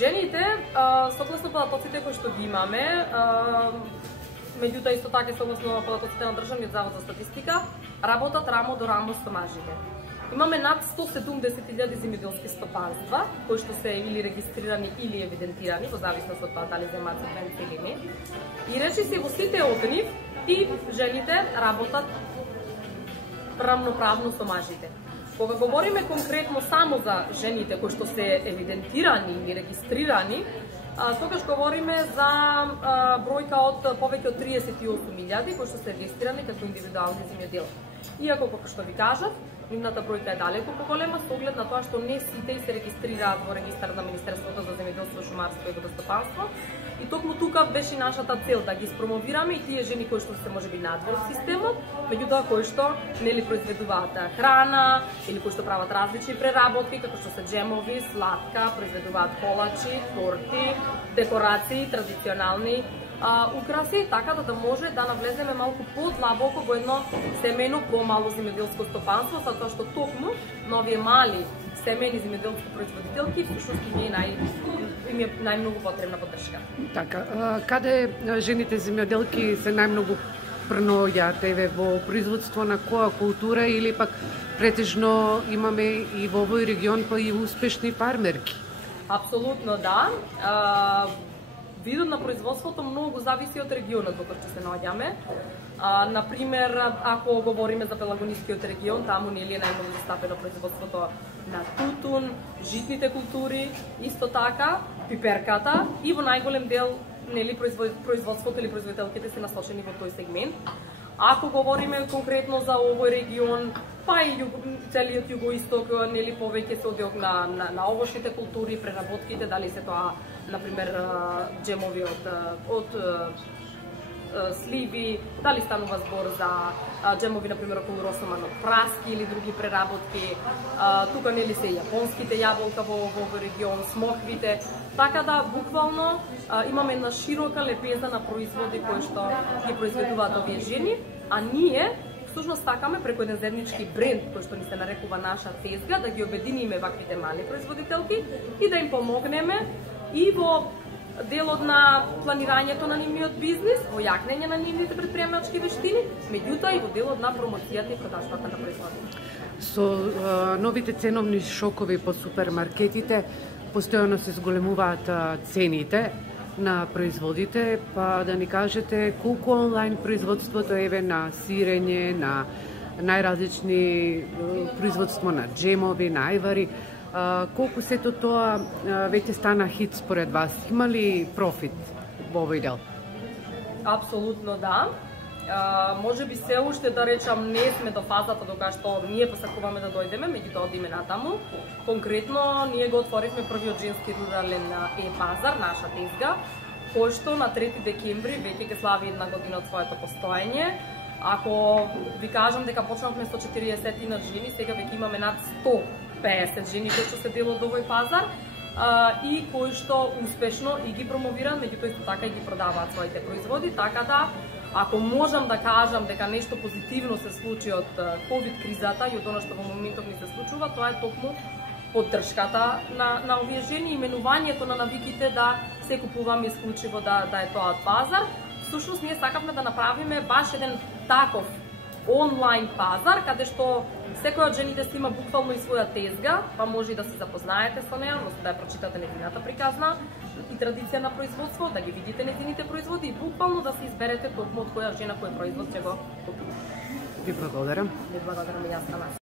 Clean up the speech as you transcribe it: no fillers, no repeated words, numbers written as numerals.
Жените, согласно податоците кои што ги имаме, меѓутоа исто така согласно податоците на Државниот завод за статистика, работат рамо до рамо со мажите. Имаме над 170.000 земјоделски стопанства, кои што се или регистрирани или евидентирани, во зависност од тоа дали земаат субвенција или не. И речиси во сите од нив и жените работат рамноправно со мажите. Кога говориме конкретно само за жените кои што се евидентирани или регистрирани, тогаш говориме за бројка од повеќе од 38.000 кои што се регистрирани како индивидуални земјоделци. Иако, како што ви кажав, нивната бројка е далеку поголема со оглед на тоа што не сите се регистрираат во регистар на Министерството за земјоделство, шумарство и водостопанство. И токму тука беше нашата цел да ги спромовираме и тие жени кои што се можеби надвор од системот, меѓутоа кои што нели произведуваат храна или кои што прават различни преработки, како што се джемови, сладка, произведуваат колачи, торти, декорации, традиционални украси, така да може да навлеземе малку подлабоко во едно семејно помало земјоделско стопанство, затоа што токму на овие мали семејни земјоделски производителки всушност им е најмногу потребна поддршка. Така, каде жените земјоделки се најмногу пронаоѓаат, еве во производство на која култура или пак претежно имаме и во овој регион па и успешни фармерки? Апсолутно да. Видот на производството многу зависи од регионот во кој што се наоѓаме. Например, ако говориме за Пелагонискиот регион, таму нели е најмногу застапено производството на тутун, житните култури, исто така пиперката и во најголем дел нели производството или производителките се насочени во тој сегмент. Ако говориме конкретно за овој регион, па и целиот југоисток, нели повеќе се одел на овошните култури, преработките, дали се тоа например джемови од сливи, дали станува збор за джемови например околу росоман од праски или други преработки. Тука нели се јапонските јаболка во овој регион, смоквите. Така да буквално имаме една широка лепеза на производи кои што ги произведуваат овие жени, а ние всушност сакаме преку еден заеднички бренд кој што ни се нарекува наша тезга да ги обединиме ваквите мали производителки и да им помогнеме и во делот на планирањето на нивниот бизнис, во јакнење на нивните претприемачки вештини, меѓутоа и во делот на промоцијата и продажбата на производите. Со новите ценовни шокови по супермаркетите, постојано се зголемуваат цените на производите, па да ни кажете колку онлайн производството еве на сирење, на најразлични производство на джемови, на ајвари, колку сето тоа веќе стана хит според вас? Има ли профит во овој дел? Апсолутно да. Може би се уште да речам не сме до фазата до кај што ние посакуваме да дојдеме, меѓутоа одиме натаму. Конкретно ние го отворивме првиот женски рурален пазар, наша тезга, кој што на 3 декември веќе ќе слави една година од своето постоење. Ако ви кажам дека почнавме со 40 на жени, сега веќе имаме над 150 жени кои што се дел од овој пазар и кои што успешно и ги промовираат, меѓутоа исто така и ги продаваат своите производи, така да ако можам да кажам дека нешто позитивно се случи од ковид кризата и од она што во моментов ни се случува, тоа е токму поддршката на овие жени, именувањето на навиките да се купуваме исклучиво да е тоа од пазар. Всушност ние сакавме да направиме баш еден таков онлайн пазар, каде што секоја од жените си има буквално и своја тезга, па може и да се запознаете со неа, односно да ја прочитате нејзината приказна и традиција на производство, да ги видите нејзините производи и буквално да се изберете токму од која жена кој производ ќе го купи. Ви благодарам. Ви благодарам и јас на вас.